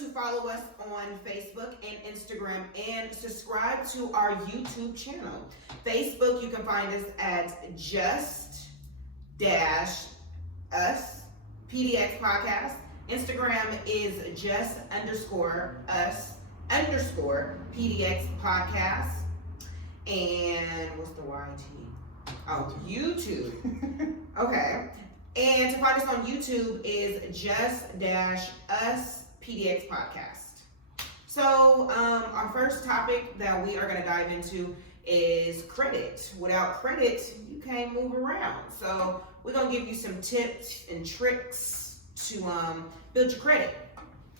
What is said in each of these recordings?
to follow us on Facebook and Instagram and subscribe to our YouTube channel. Facebook, you can find us at just dash us PDX podcast. Instagram is just underscore us underscore PDX podcast. And what's the YT? Oh, YouTube. Okay. And to find us on YouTube is just dash us PDX podcast. So our first topic that we are going to dive into is credit. Without credit, you can't move around. So we're going to give you some tips and tricks to build your credit.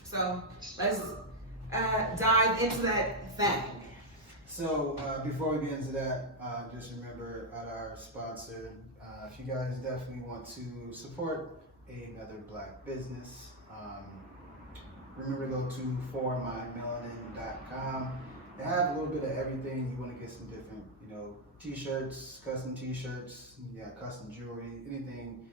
So let's dive into that thing. So before we get into that, just remember at our sponsor, if you guys definitely want to support another Black business, remember to go to formymelanin.com. They have a little bit of everything. You want to get some different, t-shirts, custom t-shirts, custom jewelry, anything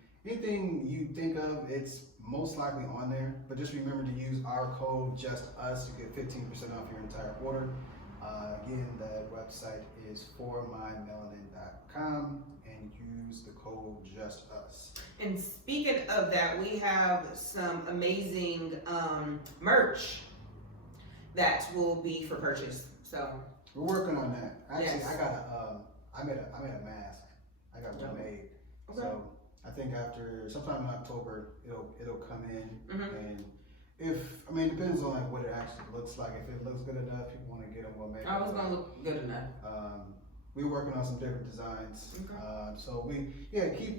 you think of, it's most likely on there. But just remember to use our code JUSTUS. You get 15% off your entire order. Again, the website is formymelanin.com and use the code JUSTUS. And speaking of that, we have some amazing merch that will be for purchase. So we're working on that. Actually, yes. I made a mask. I got one made. Okay. So I think after sometime in October, it'll come in. Mm-hmm. And it depends on what it actually looks like. If it looks good enough, people want to get them well made. Oh, it's gonna look good enough. We're working on some different designs. Okay. So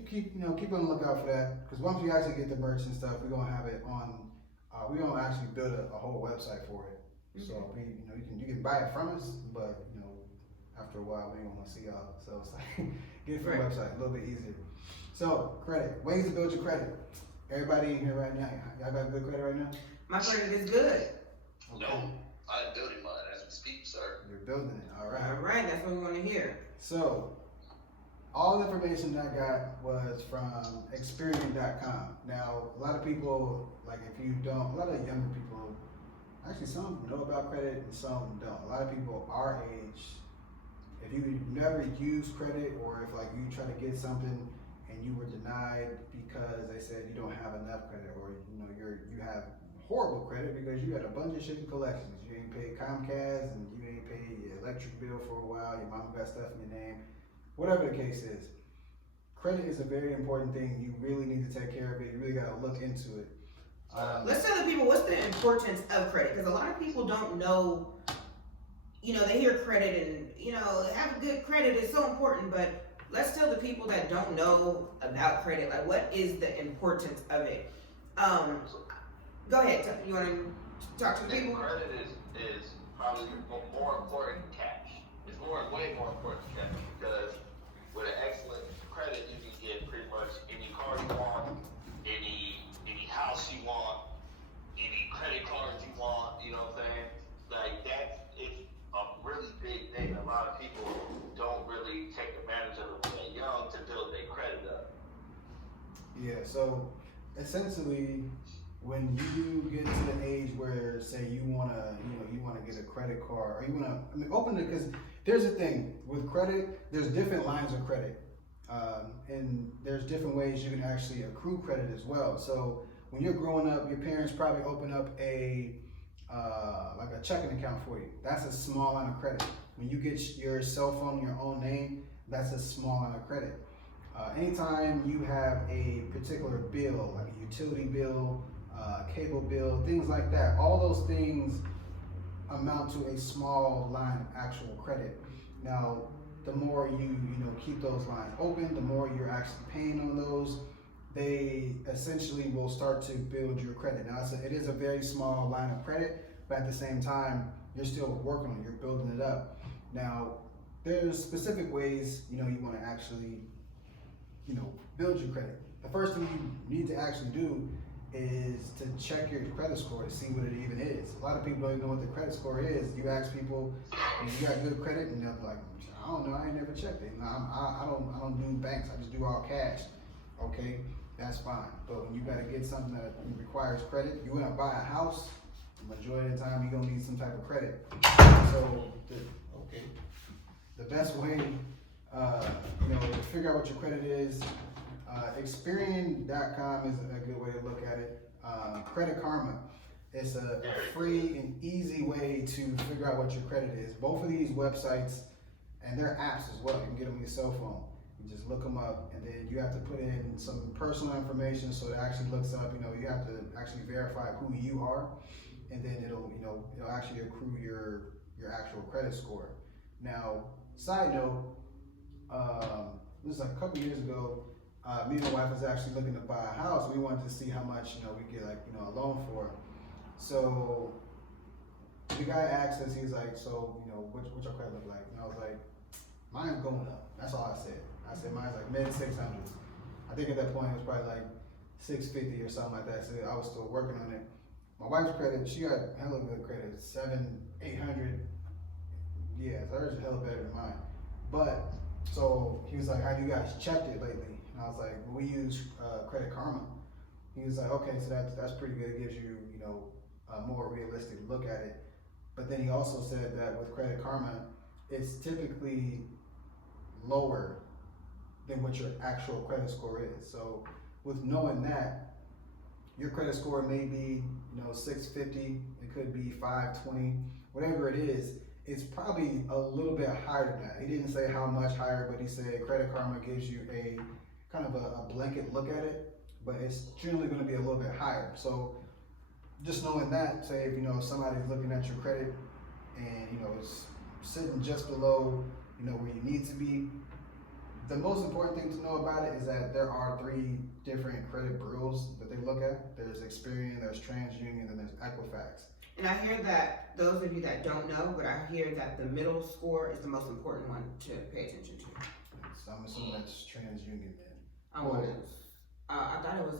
keep on the lookout for that. Because once we actually get the merch and stuff, we're gonna have it on. We're gonna actually build a whole website for it. Okay. So you can buy it from us, but after a while we don't want to see y'all. So it's like get it from the website, a little bit easier. So credit, ways to build your credit. Everybody in here right now, y'all got good credit right now? My credit is good. Okay. No, I'm building mine as we speak, sir. You're building it, all right. All right, that's what we want to hear. So, all the information I got was from Experian.com. Now, a lot of people, a lot of younger people, actually some know about credit and some don't. A lot of people our age, if you never use credit or if you try to get something and you were denied because they said you don't have enough credit or you have horrible credit because you had a bunch of shit in collections. You ain't paid Comcast and you ain't paid your electric bill for a while. Your mom got stuff in your name. Whatever the case is, credit is a very important thing. You really need to take care of it. You really got to look into it. Let's tell the people what's the importance of credit, because a lot of people don't know. They hear credit and having good credit is so important, but let's tell the people that don't know about credit, what is the importance of it. Go ahead. You want to talk to the people? Credit is probably more important than cash. It's way more important than cash because with an excellent credit, you can get pretty much any car you want, any house you want, any credit cards you want. You know what I'm saying? It's a really big thing. A lot of people don't really take advantage of it when they're young to build their credit up. Yeah. So essentially, when you get to the age where, say, you wanna get a credit card, or you wanna open it, because there's a thing with credit. There's different lines of credit, and there's different ways you can actually accrue credit as well. So when you're growing up, your parents probably open up a checking account for you. That's a small line of credit. When you get your cell phone in your own name, that's a small line of credit. Anytime you have a particular bill, like a utility bill, cable bill, things like that, all those things amount to a small line of actual credit. Now, the more you keep those lines open, the more you're actually paying on those, they essentially will start to build your credit. Now, it is a very small line of credit, but at the same time, you're still working on it, you're building it up. Now, there's specific ways, you want to actually, build your credit. The first thing you need to actually do is to check your credit score to see what it even is. A lot of people don't even know what the credit score is. You ask people, you got good credit, and they're like, I don't know, I ain't never checked it. I don't do banks, I just do all cash. Okay, that's fine. But when you gotta get something that requires credit, you wanna buy a house, majority of the time you're gonna need some type of credit. So the best way, to figure out what your credit is, Experian.com is a good way to look at it. Credit Karma is a free and easy way to figure out what your credit is. Both of these websites, and they're apps as well. You can get them on your cell phone. You just look them up, and then you have to put in some personal information so it actually looks up. You have to actually verify who you are, and then it'll actually accrue your actual credit score. Now, side note, this was like a couple years ago. Me and my wife was actually looking to buy a house. We wanted to see how much we get a loan for. So the guy asked us, he's like, so what's your credit look like? And I was like, mine's going up. That's all I said. I said mine's like mid 600s. I think at that point it was probably like 650 or something like that. So I was still working on it. My wife's credit, she got hella good credit, 800. Yeah, so hers is hella better than mine. But so he was like, have you guys checked it lately? And I was like, well, we use Credit Karma. He was like, okay, so that's pretty good. It gives you a more realistic look at it. But then he also said that with Credit Karma, it's typically lower than what your actual credit score is. So with knowing that, your credit score may be 650, it could be 520, whatever it is, it's probably a little bit higher than that. He didn't say how much higher, but he said Credit Karma gives you a kind of a blanket look at it, but it's generally going to be a little bit higher. So just knowing that, say if somebody's looking at your credit and it's sitting just below where you need to be, the most important thing to know about it is that there are 3 different credit bureaus that they look at. There's Experian, there's TransUnion, and there's Equifax. And I hear that, those of you that don't know, but I hear that the middle score is the most important one to pay attention to. So I'm assuming that's TransUnion then. I thought it was,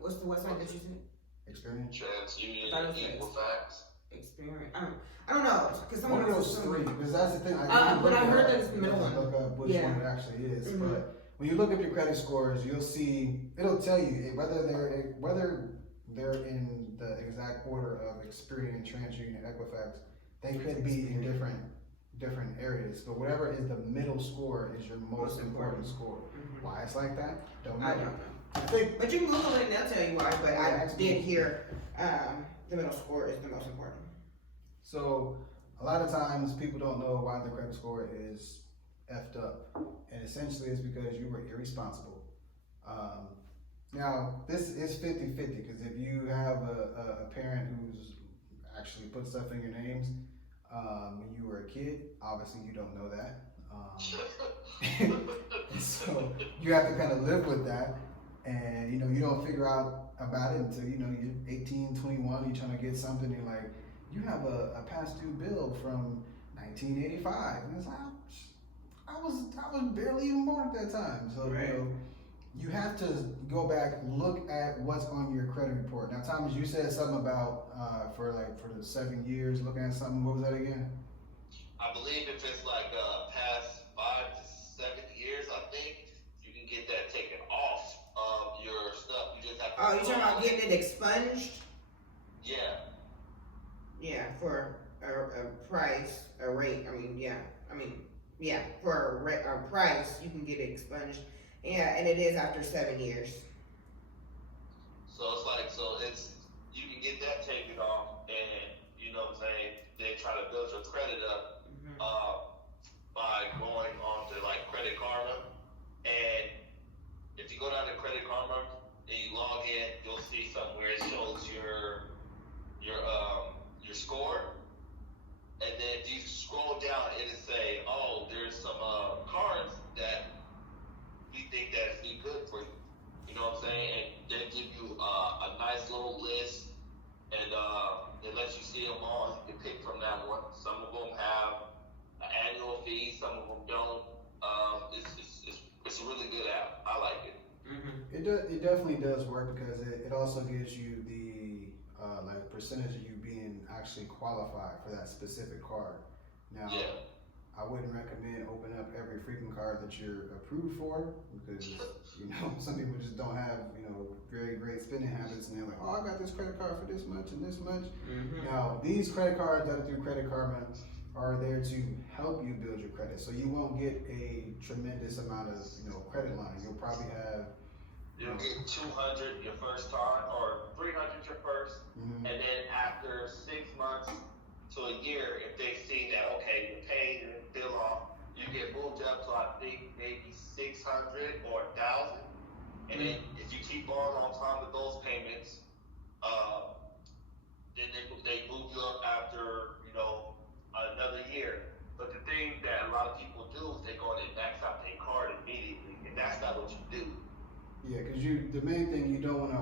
what's the website that you said? Experian? TransUnion, I thought it was Equifax. Experience. I don't know, because One of those 3, because that's the thing. But I heard that it's the middle one. Look up which one it actually is. Mm-hmm. But when you look up your credit scores, you'll see it'll tell you whether they're in the exact order of Experian, TransUnion, and Equifax. They could be in different areas. But whatever is the middle score is your most important score. Mm-hmm. Why it's like that? Don't know. I don't know. But you can Google it and they'll tell you why. But I did hear the middle score is the most important. So a lot of times people don't know why the credit score is effed up, and essentially it's because you were irresponsible. Now this is 50-50, because if you have a parent who's actually put stuff in your names when you were a kid, obviously you don't know that. So you have to kind of live with that, and you don't figure out about it until you're 18, 21, you're trying to get something, you're like, you have a past due bill from 1985, and it's like, I was barely even born at that time. So right. You have to go back, look at what's on your credit report. Now, Thomas, you said something about for the 7 years, looking at something. What was that again? I believe if it's like past 5 to 7 years, I think you can get that taken off of your stuff. You just have to. Oh, you're talking about getting it expunged? Yeah. Yeah, for a price, a rate. For a price, you can get it expunged. Yeah, and it is after 7 years. So you can get that taken off, and they try to build your credit up by going on to like Credit Karma, and if you go down to Credit Karma and you log in, you'll see somewhere it shows your score, and then if you scroll down, it'll say, oh, there's some cards that we think that's be good for you. You know what I'm saying? And they give you a nice little list, and it lets you see them all. You can pick from that one. Some of them have an annual fee, some of them don't. It's a really good app. I like it. Mm-hmm. It definitely does work, because it also gives you the percentage of you being actually qualified for that specific card. Now, yeah. I wouldn't recommend opening up every freaking card that you're approved for because, some people just don't have, very great spending habits and they're like, oh, I got this credit card for this much and this much. Mm-hmm. Now, these credit cards that are through Credit Karma are there to help you build your credit. So you won't get a tremendous amount of, credit line. You'll probably have You'll get 200 your first time, or 300 your 1st, and then after 6 months to a year, if they see that okay, you paid the bill off, you get moved up to I think maybe 600 or 1,000, and then if you keep on time with those payments, then they move you up after another year. But the thing that a lot of people do is they go and they max out their card immediately, and that's not what you do. Yeah, because the main thing, you don't want to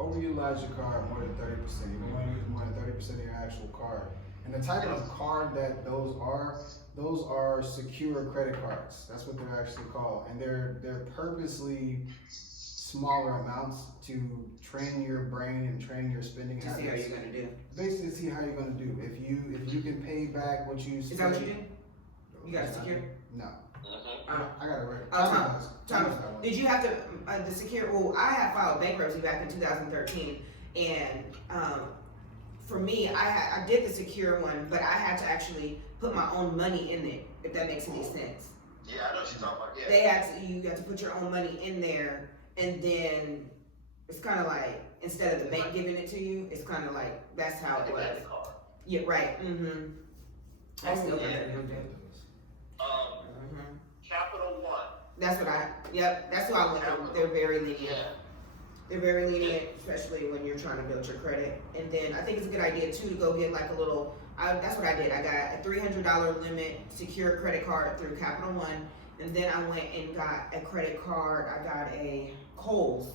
overutilize your card more than 30%. You don't want to use more than 30% of your actual card. And the type of card that those are secure credit cards. That's what they're actually called. And they're purposely smaller amounts to train your brain and train your spending habits. To see how you're gonna do. Basically, see how you're gonna do. If you can pay back what you spend. Is that what you do? You got to secure? No. Mm-hmm. I got it right. Tom, did you have to the secure? Well, I had filed bankruptcy back in 2013, and for me, I did the secure one, but I had to actually put my own money in it. If that makes any sense. Yeah, I know what you're talking about. Yeah. They had to, you got to put your own money in there, and then it's kind of like instead of the bank giving it to you, it's kind of like that's how it was. Yeah, right. Mm-hmm. I still got that new deal. Capital One. That's what that's who I went with. They're very lenient. Yeah. They're very lenient, especially when you're trying to build your credit. And then I think it's a good idea too to go get like a little, that's what I did. I got a $300 limit secure credit card through Capital One. And then I went and got a credit card. I got a Kohl's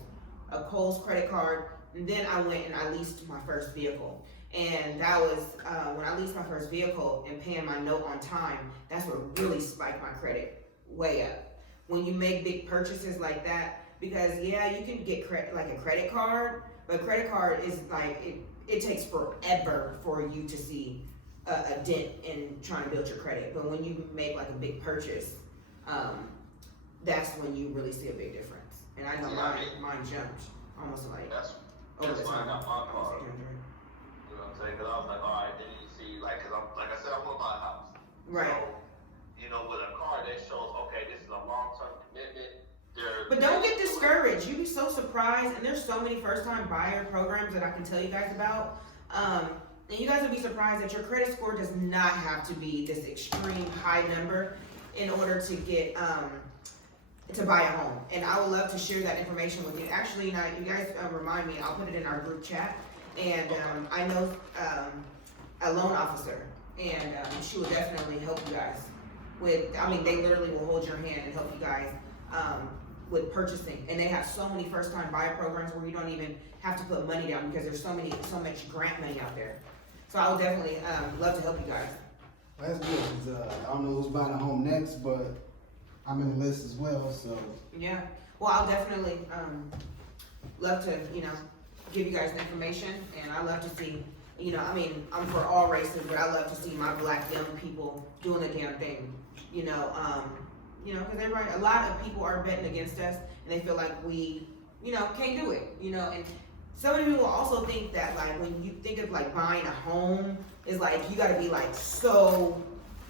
credit card. And then I went and I leased my first vehicle. And that was, when I leased my first vehicle and paying my note on time, that's what really spiked my credit way up. When you make big purchases like that, because yeah, you can get like a credit card, but credit card is like, it takes forever for you to see a dent in trying to build your credit. But when you make like a big purchase, that's when you really see a big difference. And I know mine jumped almost like That's over the why I time. got my car. Almost 800. You know what I'm saying? Because I was like, all right, then you see, like I said, I want to buy a house. Right. So, with a car that shows, okay, this is a long-term commitment. But don't get discouraged. You'd be so surprised, and there's so many first-time buyer programs that I can tell you guys about. And you guys would be surprised that your credit score does not have to be this extreme high number in order to get to buy a home. And I would love to share that information with you. Actually, now you guys remind me. I'll put it in our group chat. And I know a loan officer, and she will definitely help you guys with. They literally will hold your hand and help you guys with purchasing. And they have so many first-time buyer programs where you don't even have to put money down because there's so much grant money out there. So I would definitely love to help you guys. Well, that's good, 'cause, I don't know who's buying a home next, but I'm in the list as well, so. Yeah. Well, I'll definitely love to, give you guys the information, and I love to see, I'm for all races, but I love to see my black young people doing the damn thing, because a lot of people are betting against us, and they feel like we, can't do it, and so many people also think that, like, when you think of, like, buying a home, is like, you gotta be, like, so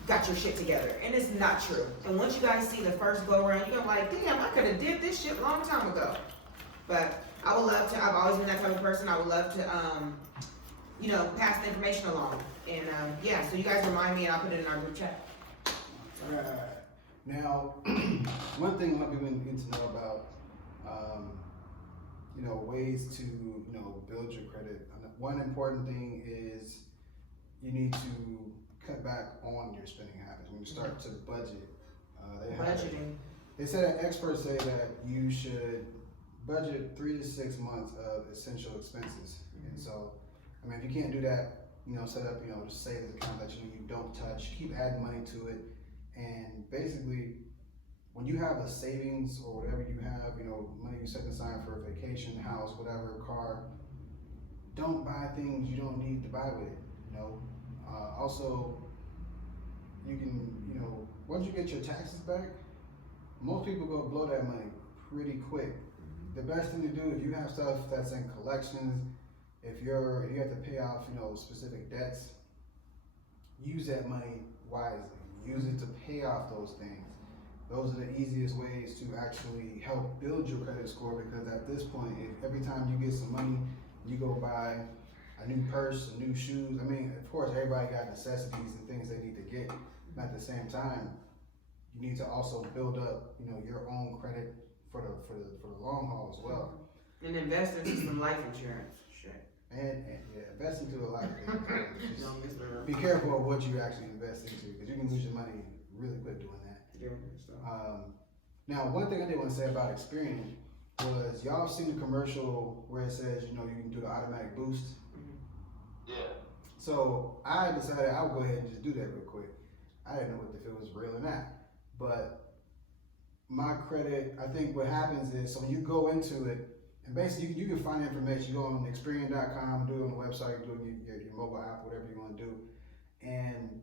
got your shit together, and it's not true. And once you guys see the first go around, you're gonna be like, damn, I could have did this shit a long time ago. But I would love to. I've always been that type of person. I would love to, pass the information along. And so you guys remind me, and I'll put it in our group chat. Alright. Now, one thing a lot of people need to know about, ways to, build your credit. One important thing is you need to cut back on your spending habits. When you start to budget, Budgeting. They said experts say that you should budget 3 to 6 months of essential expenses. And so, if you can't do that, set up, just savings account that you don't touch, keep adding money to it. And basically, when you have a savings or whatever you have, money you set aside for a vacation, house, whatever, car, don't buy things you don't need to buy with it. Also, you can, you know, once you get your taxes back, most people go blow that money pretty quick. The best thing to do if you have stuff that's in collections, if you have to pay off, you know, specific debts, use that money wisely. Use it to pay off those things. Those are the easiest ways to actually help build your credit score, because at this point, if every time you get some money, you go buy a new purse, new shoes. I mean, of course, everybody got necessities and things they need to get. But at the same time, you need to also build up, you know, your own credit for the long haul as well. And invest into some life insurance. Shit. And yeah, invest into a lot of things. Don't miss the Be careful of what you actually invest into, because you can lose your money really quick doing that. Yeah, so. Now, one thing I did want to say about Experian was, y'all seen the commercial where it says, you know, you can do the automatic boost? Yeah. So I decided I would go ahead and just do that real quick. I didn't know if it was real or not, but my credit, I think what happens is, so when you go into it, and basically you can find information, you go on Experian.com, do it on the website, do it on your mobile app, whatever you want to do, and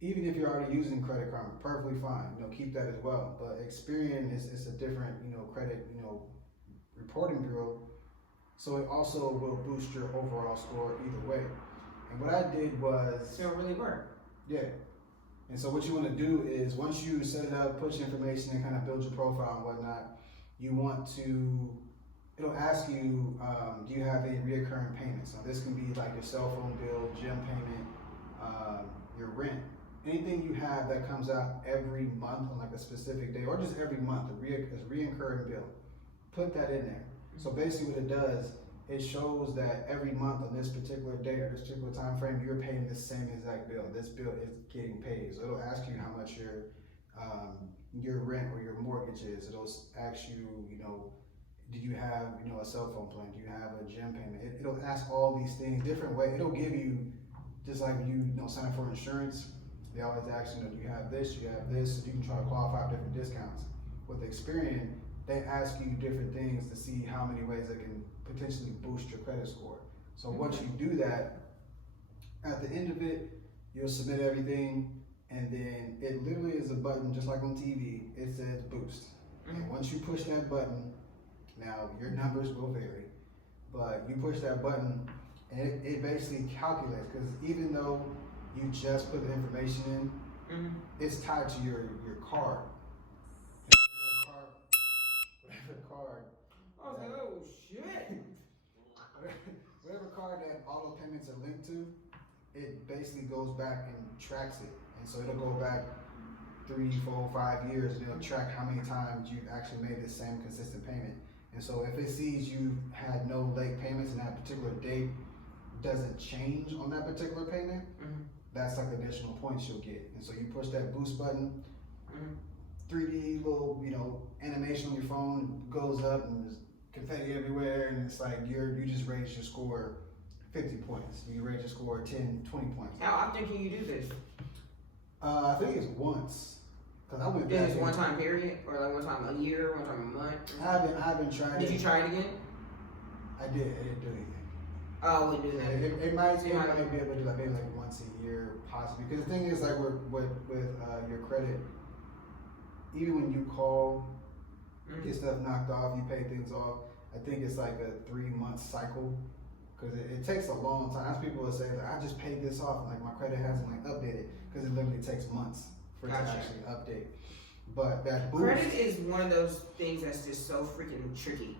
even if you're already using Credit Karma, perfectly fine, you know, keep that as well. But Experian is a different, you know, credit, you know, reporting bureau, so it also will boost your overall score either way. And what I did was, So it really work. yeah. And so what you want to do is, once you set it up, put your information and kind of build your profile and whatnot, you want to, it'll ask you, do you have any reoccurring payments? Now this can be like your cell phone bill, gym payment, your rent. Anything you have that comes out every month on like a specific day, or just every month, a reoccurring bill, put that in there. So basically what it does, it shows that every month on this particular day or this particular time frame, you're paying the same exact bill. This bill is getting paid. So it'll ask you how much your rent or your mortgage is. It'll ask you, you know, do you have, you know, a cell phone plan? Do you have a gym payment? It'll ask all these things different ways. It'll give you, just like you know, sign up for insurance. They always ask, you know, do you have this? You have this. So you can try to qualify for different discounts. With Experian, they ask you different things to see how many ways they can potentially boost your credit score. So once you do that, at the end of it, you'll submit everything, and then it literally is a button, just like on TV. It says boost. And once you push that button, now your numbers will vary, but you push that button, and it basically calculates, because even though you just put the information in, it's tied to your card. Whatever card. Oh shit. Whatever card that all those payments are linked to, it basically goes back and tracks it. And so it'll go back 3, 4, 5 years, and it'll track how many times you've actually made the same consistent payment. And so if it sees you had no late payments and that particular date doesn't change on that particular payment, that's like additional points you'll get. And so you push that boost button, 3D little, you know, animation on your phone goes up, and there's confetti everywhere, and it's like you just raised your score 50 points. You raise your score 10, 20 points. How often can you do this? I think it's once. Cause I went Is back. it one time period, or like one time a year, one time a month? I haven't tried it. Did you try it again? I did. It didn't do anything. Oh, we do that. It might be able to do like maybe like once a year, possibly. Because the thing is, like with your credit, even when you call, get stuff knocked off, you pay things off. I think it's like a 3-month cycle, because it takes a long time. As people will say, like, I just paid this off, and like my credit hasn't like updated, because it literally takes months for it to actually update. But that boost, credit is one of those things that's just so freaking tricky.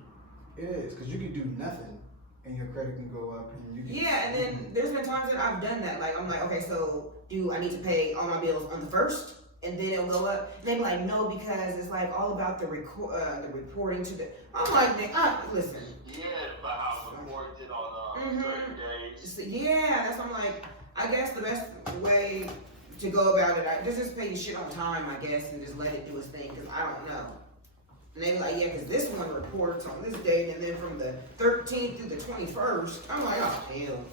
it is, because you can do nothing and your credit can go up, and you can, Yeah, and then there's been times that I've done that. Like I'm like, okay, so do I need to pay all my bills on the first, and then it'll go up? And they be like, no, because it's like all about the reporting to the. I'm like, listen. Yeah, about how it reported on certain days. So, yeah, that's what I'm like. I guess the best way to go about it, just pay your shit on time, I guess, and just let it do its thing, because I don't know. And they be like, yeah, because this one reports on this date, and then from the 13th to the 21st. I'm like, oh, hell.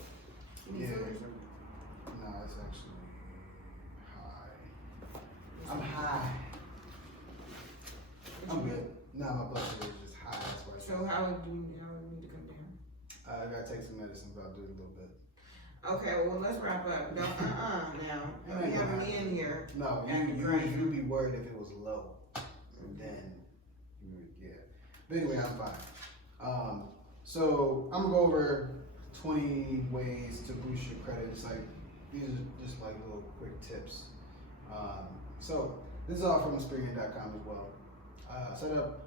yeah. No, it's actually high. I'm high. I'm good. Nah, my blood sugar is just high. That's why. So how would we need to come down? I gotta take some medicine, but I'll do it a little bit. Okay, well, let's wrap up. Don't, now. It We ain't gonna have me happen. in here. No, Acting you'd crazy. be worried if it was low. And then, yeah. But anyway, I'm fine. So I'm gonna go over 20 ways to boost your credit. It's like, these are just like little quick tips. So this is all from Experian.com as well. Set up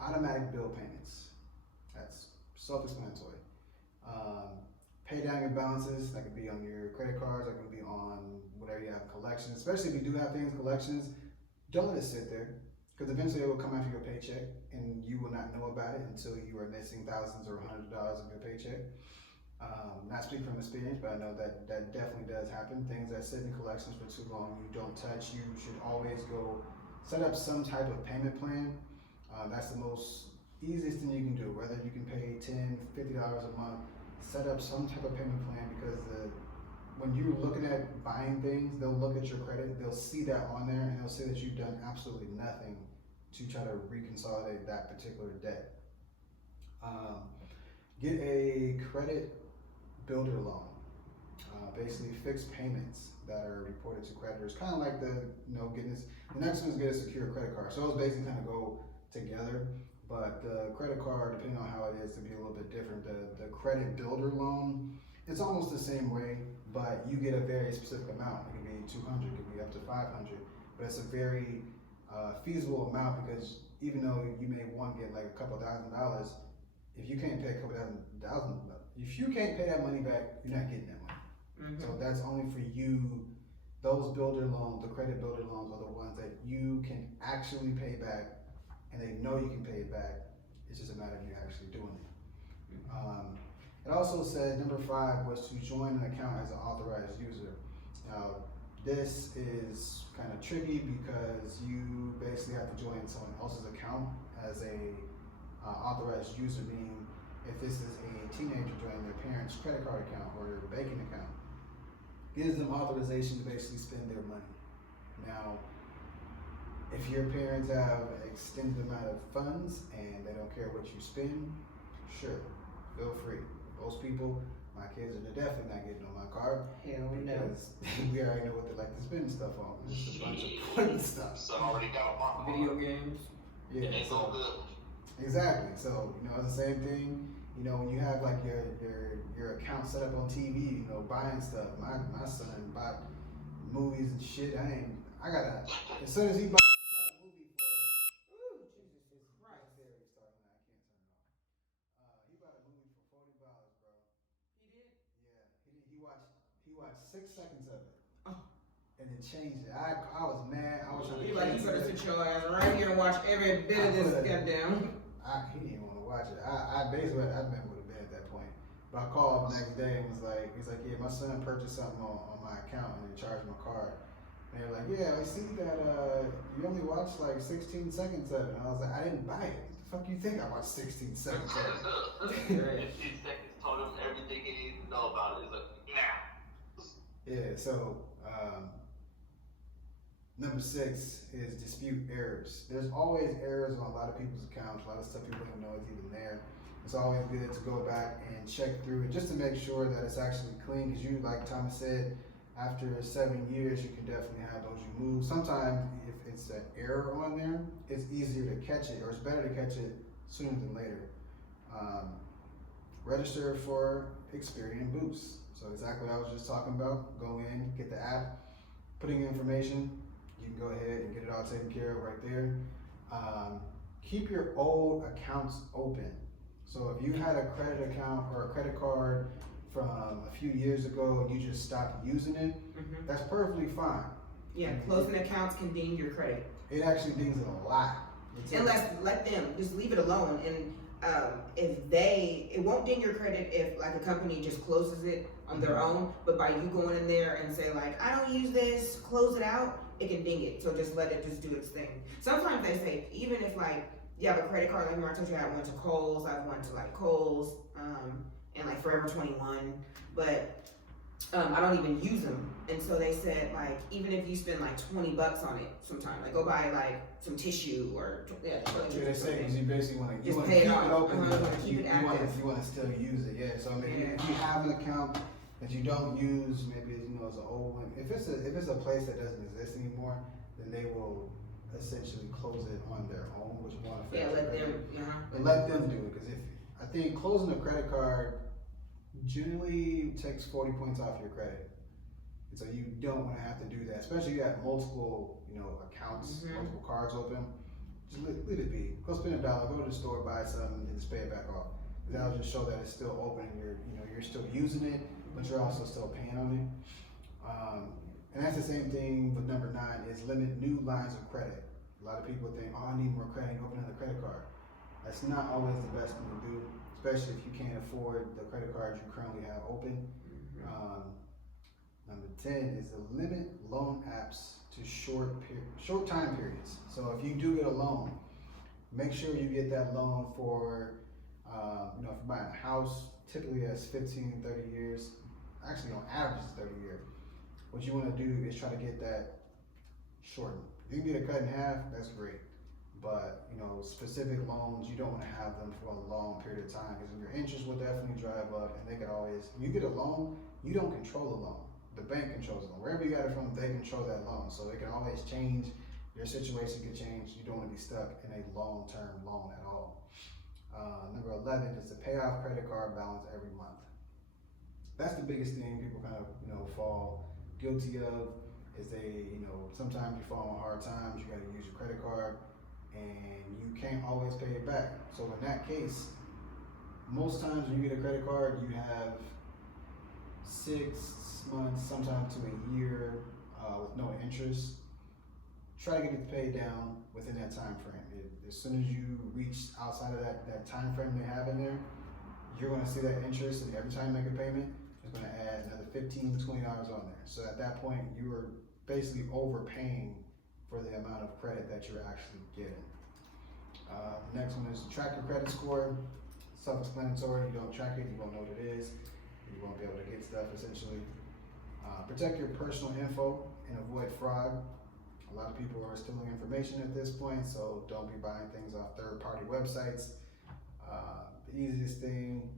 automatic bill payments. That's self-explanatory. Pay down your balances. That could be on your credit cards. That could be on whatever you have collections. Especially if you do have things collections, don't let it sit there, because eventually it will come after your paycheck, and you will not know about it until you are missing thousands or $100 of your paycheck. Not speaking from experience, but I know that definitely does happen. Things that sit in collections for too long, you don't touch. You should always go set up some type of payment plan. That's the most easiest thing you can do. Whether you can pay $10, $50 a month, set up some type of payment plan, because when you're looking at buying things, they'll look at your credit, they'll see that on there, and they'll see that you've done absolutely nothing to try to reconsolidate that particular debt. Get a credit builder loan. Basically fixed payments that are reported to creditors, kind of like the next one is get a secure credit card. So those basically kind of go together, but the credit card, depending on how it is, to be a little bit different. The credit builder loan, it's almost the same way, but you get a very specific amount. It can be 200, it can be up to 500, but it's a very feasible amount, because even though you may want to get like a couple $1,000s, if you can't pay a couple $1,000, if you can't pay that money back, you're not getting that money. Mm-hmm. So that's only for you. Those builder loans, the credit builder loans, are the ones that you can actually pay back, and they know you can pay it back. It's just a matter of you actually doing it. It also said number 5 was to join an account as an authorized user. Now, this is kind of tricky, because you basically have to join someone else's account as a authorized user, meaning if this is a teenager joining their parents' credit card account or their banking account, gives them authorization to basically spend their money. Now, if your parents have an extended amount of funds and they don't care what you spend, sure, feel free. Most people, my kids are definitely not getting on my card. Hell no. Because we already know what they like to spend stuff on. It's a bunch of fun stuff. So I already got my Video games. Yeah, It ain't so, so good. exactly. So, it's the same thing. When you have like your account set up on TV, buying stuff. My son bought movies and shit. As soon as he bought a movie for, ooh, Jesus, his Blackberry starting now. I can't turn it off. He bought a movie for $40, bro. He did? Yeah, he watched 6 seconds of it. Oh. And then changed it. I was mad. I was trying to You like, you better cancel it. sit your ass right here and watch every bit of this goddamn. He didn't even want to watch it. I basically, I'd been with a bed at that point. But I called the next day and he's like, yeah, my son purchased something on my account and they charged my card. And they were like, yeah, I see that you only watched like 16 seconds of it. And I was like, I didn't buy it. What the fuck you think I watched 16 seconds of it? 15 seconds told him everything he needed to know about it. He's like, nah. Yeah, so number 6 is dispute errors. There's always errors on a lot of people's accounts. A lot of stuff people don't know is even there. It's always good to go back and check through it just to make sure that it's actually clean. Because you, like Thomas said, after 7 years, you can definitely have those removed. Sometimes if it's an error on there, it's easier to catch it, or it's better to catch it sooner than later. Register for Experian Boost. So exactly what I was just talking about. Go in, get the app, put in your information. You can go ahead and get it all taken care of right there. Keep your old accounts open. So if you had a credit account or a credit card from a few years ago and you just stopped using it, that's perfectly fine. Yeah, closing accounts can ding your credit. It actually dings it a lot. Unless, let them, just leave it alone. And it won't ding your credit if like a company just closes it on their own, but by you going in there and say like, I don't use this, close it out, it can ding it. So just let it just do its thing. Sometimes they say, even if like you have a credit card, like I told you I went to Kohl's, I've went to like Kohl's, and like Forever 21, but I don't even use them. And so they said like, even if you spend like $20 on it sometime, like go buy like some tissue or they say because you basically want to just keep pay it it off. open. Keep it active. You want to still use it, yeah. So I mean, if you have an account that you don't use, maybe it's an old one. If it's a place that doesn't exist anymore, then they will essentially close it on their own, which won't affect let your them, credit. And let them do it, because if I think closing a credit card generally takes 40 points off your credit. And so you don't want to have to do that, especially if you have multiple, accounts, multiple cards open. Just leave it be. Go spend $1, go to the store, buy something, and just pay it back off. That'll just show that it's still open. You're still using it, but you're also still paying on it. And that's the same thing with number 9 is limit new lines of credit. A lot of people think, oh, I need more credit, open another credit card. That's not always the best thing to do, especially if you can't afford the credit cards you currently have open. Number 10 is to limit loan apps to short time periods. So if you do get a loan, make sure you get that loan for, if you're buying a house, typically that's 15, 30 years. Actually, on average, it's 30 years. What you want to do is try to get that shortened. If you can get it cut in half, that's great. But, specific loans, you don't want to have them for a long period of time because your interest will definitely drive up, and they can always, when you get a loan, you don't control the loan. The bank controls the loan. Wherever you got it from, they control that loan. So it can always change. Your situation can change. You don't want to be stuck in a long-term loan at all. Number 11 is to pay off credit card balance every month. That's the biggest thing people kind of, fall guilty of is sometimes you fall on hard times, you got to use your credit card and you can't always pay it back. So in that case, most times when you get a credit card, you have 6 months, sometimes to a year with no interest. Try to get it paid down within that time frame. As soon as you reach outside of that time frame they have in there, you're going to see that interest, and every time you make a payment, it's going to add another $15, $20 on there. So at that point, you are basically overpaying for the amount of credit that you're actually getting. The next one is to track your credit score. Self-explanatory. You don't track it, you won't know what it is. You won't be able to get stuff essentially. Protect your personal info and avoid fraud. A lot of people are stealing information at this point, so don't be buying things off third-party websites. The easiest thing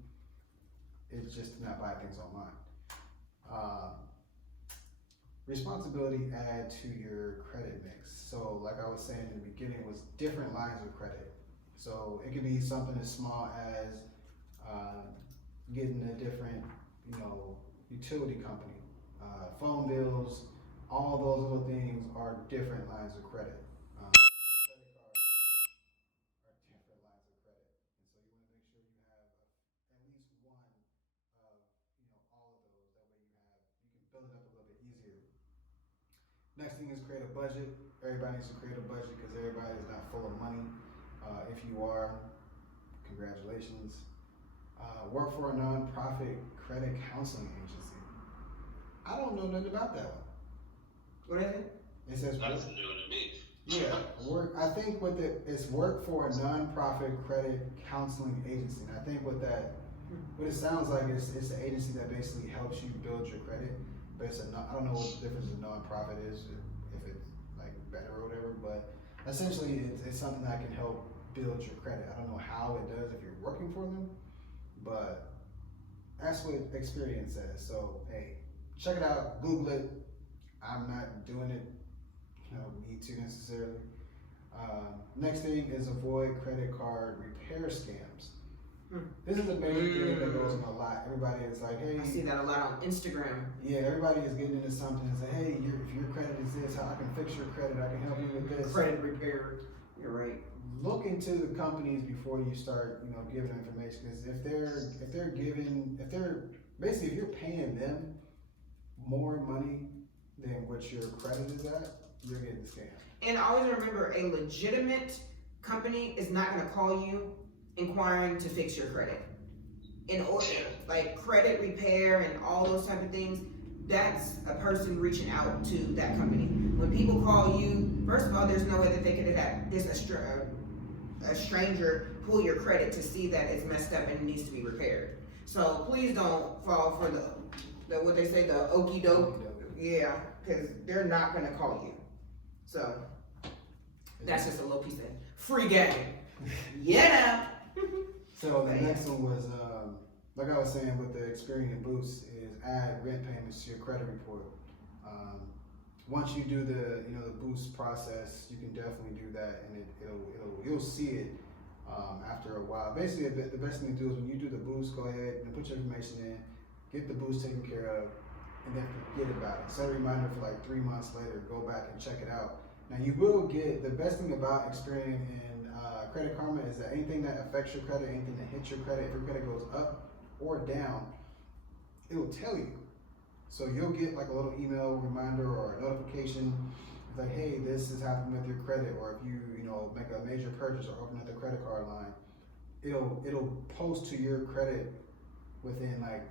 is just to not buy things online. Responsibility add to your credit mix. So like I was saying in the beginning, was different lines of credit. So it could be something as small as getting a different, utility company, phone bills. All those little things are different lines of credit. Credit cards are different lines of credit, and so you want to make sure you have at least one of all of those. That way you can build it up a little bit easier. Next thing is create a budget. Everybody needs to create a budget because everybody is not full of money. If you are, congratulations. Work for a non-profit credit counseling agency. I don't know nothing about that one. What is it? It says That's new to me. yeah, work. I think it's work for a non-profit credit counseling agency. And I think what it sounds like is it's an agency that basically helps you build your credit. But I don't know what the difference of non-profit is, if it's like better or whatever. But essentially, it's something that can help build your credit. I don't know how it does if you're working for them, but that's what experience says. So hey, check it out, Google it. I'm not doing it, need to necessarily. Next thing is avoid credit card repair scams. This is a big thing that goes on a lot. Everybody is like, hey. I see that a lot on Instagram. Yeah, everybody is getting into something and say, hey, if your credit is this, how I can fix your credit, I can help you with this. Credit repair. You're right. Look into the companies before you start, giving them information. Because if you're paying them more money than what your credit is at, you're getting scammed. And always remember, a legitimate company is not going to call you inquiring to fix your credit. In order, like credit repair and all those type of things, that's a person reaching out to that company. When people call you, first of all, there's no way that they could have just a stranger pull your credit to see that it's messed up and it needs to be repaired. So please don't fall for the what they say, the okie doke. Yeah, because they're not gonna call you. So that's just a little piece of free game. Yeah. So the next one was like I was saying with the Experian Boost, is add rent payments to your credit report. Once you do the the boost process, you can definitely do that, and you'll see it after a while. Basically, the best thing to do is when you do the boost, go ahead and put your information in, get the boost taken care of, and then forget about it. Set a reminder for like 3 months later. Go back and check it out. Now you will get the best thing about Experian and Credit Karma is that anything that affects your credit, anything that hits your credit, if your credit goes up or down, it'll tell you. So you'll get like a little email reminder or a notification. It's like, hey, this is happening with your credit, or if you make a major purchase or open up the credit card line, it'll post to your credit within like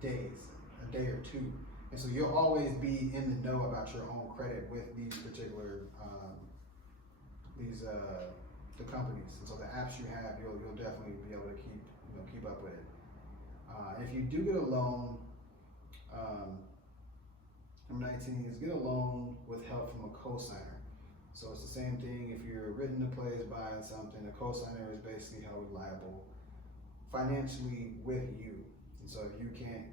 days, a day or two, and so you'll always be in the know about your own credit with these particular the companies. And so the apps you have, you'll definitely be able to keep up with it. If you do get a loan, number 19 is get a loan with help from a cosigner. So it's the same thing if you're written to place buying something. A cosigner is basically held liable financially with you. And so if you can't,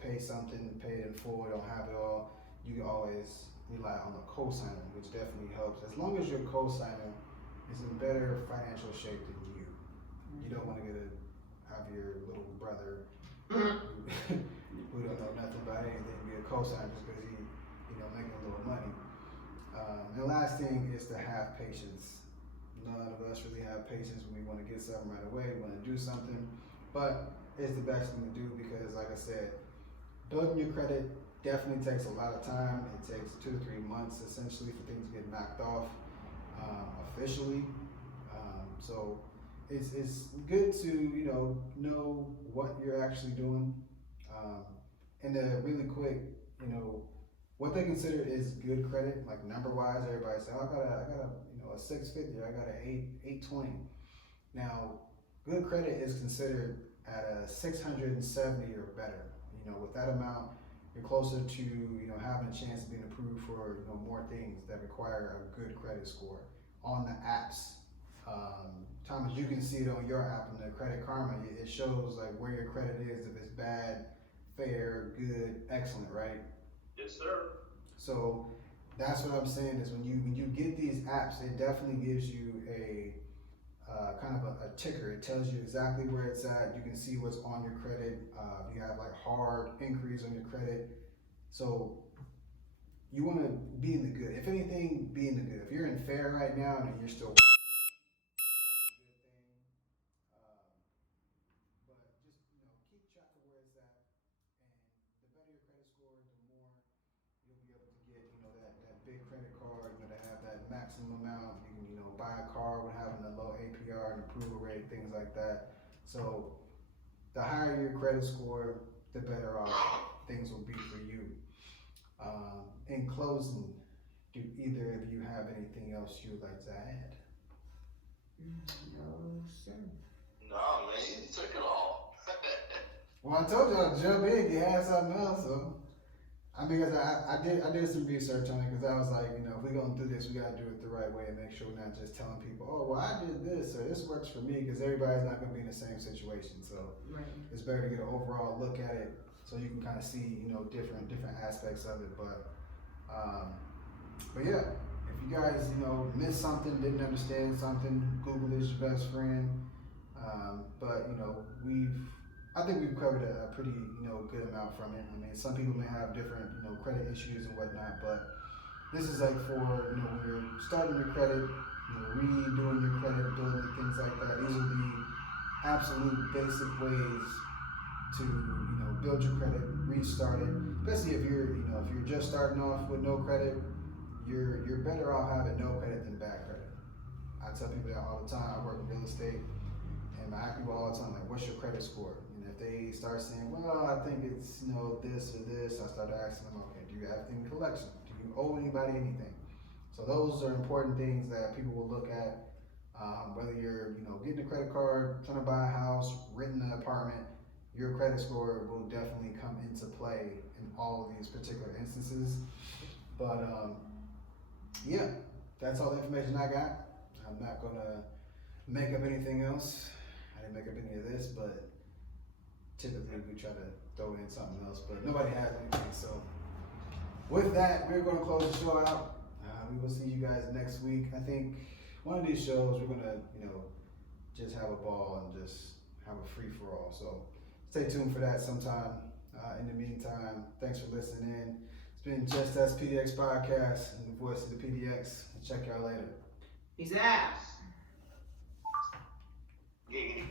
pay something, pay it in full, don't have it all, you can always rely on a cosigner, which definitely helps. As long as your cosigner is in better financial shape than you. You don't want to have your little brother who don't know nothing about anything be a cosigner just because he, making a little money. And the last thing is to have patience. None of us really have patience when we want to get something right away, we want to do something, but it's the best thing to do because, like I said, building your credit definitely takes a lot of time. It takes 2 to 3 months essentially for things to get knocked off officially. So it's good to know what you're actually doing. And really quick, what they consider is good credit, like number wise. Everybody say, oh, I got a 650, I got an 820. Now, good credit is considered at a 670 or better. With that amount, you're closer to having a chance of being approved for more things that require a good credit score on the apps. Thomas, you can see it on your app on the Credit Karma. It shows like where your credit is, if it's bad, fair, good, excellent, right? Yes, sir. So that's what I'm saying is when you get these apps, it definitely gives you a kind of a ticker. It tells you exactly where it's at. You can see what's on your credit. If you have like hard inquiries on your credit. So you want to be in the good. If anything, be in the good. If you're in fair right now and you're still, that's a good thing. But just keep track of where it's at. And the better your credit score, the more you'll be able to get that big credit card. To have that maximum amount. You can buy a car with having a low APR and approval rate, things like that. So the higher your credit score, the better off things will be for you. In closing, do either of you have anything else you would like to add? No, sir. No, man, you took it all. Well, I told y'all to jump in. You had something else, so. Because I did some research on it because I was like, if we're gonna do this, we gotta do it the right way and make sure we're not just telling people, oh, well, I did this or this works for me, because everybody's not gonna be in the same situation. So Right. it's better to get an overall look at it so you can kind of see, different aspects of it. But yeah, if you guys, missed something, didn't understand something, Google is your best friend. But I think we've covered a pretty, good amount from it. I mean, some people may have different, credit issues and whatnot, but this is like for, when you're starting your credit, redoing your credit, building things like that. These are the absolute basic ways to, build your credit, restart it. Especially if you're just starting off with no credit, you're better off having no credit than bad credit. I tell people that all the time. I work in real estate, and I ask people all the time, like, what's your credit score? And if they start saying, well, I think it's, this or this, I start asking them, okay, do you have anything in collection? Do you owe anybody anything? So those are important things that people will look at, whether you're, getting a credit card, trying to buy a house, renting an apartment, your credit score will definitely come into play in all of these particular instances. But yeah, that's all the information I got. I'm not gonna make up anything else. I didn't make up any of this, but typically we try to throw in something else, but nobody has anything. So with that, we're going to close the show out. We will see you guys next week. I think one of these shows we're going to, just have a ball and just have a free for all. So stay tuned for that sometime. In the meantime, thanks for listening in. It's been Just Us PDX Podcast and the voice of the PDX. Check y'all later. Peace out. Giggity.